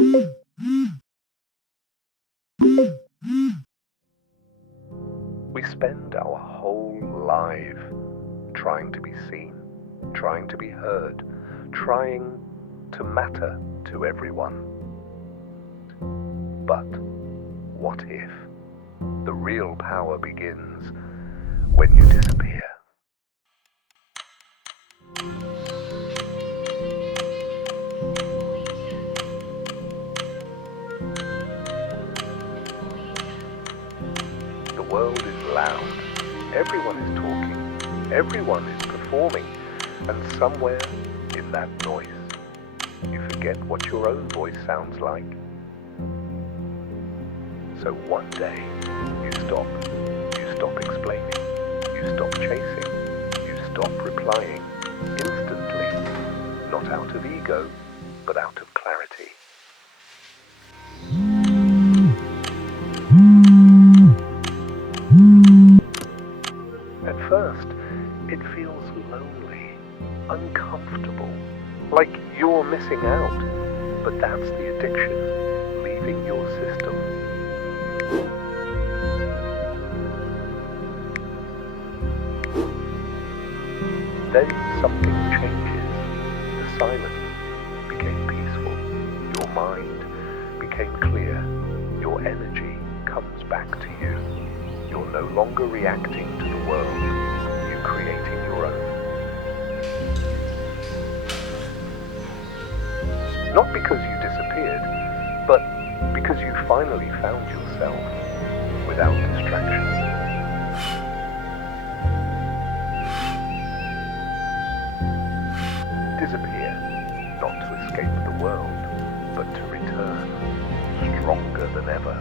We spend our whole life trying to be seen, trying to be heard, trying to matter to everyone. But what if the real power begins when you disappear? The world is loud, everyone is talking, everyone is performing, and somewhere in that noise, you forget what your own voice sounds like. So one day, you stop explaining, you stop chasing, you stop replying instantly, not out of ego, but out of clarity. At first, it feels lonely, uncomfortable, like you're missing out. But that's the addiction leaving your system. Then something changes. The silence became peaceful. Your mind became clear. Your energy comes back to you. You're no longer reacting to the world. You're creating your own. Not because you disappeared, but because you finally found yourself without distraction. Disappear, not to escape the world, but to return stronger than ever.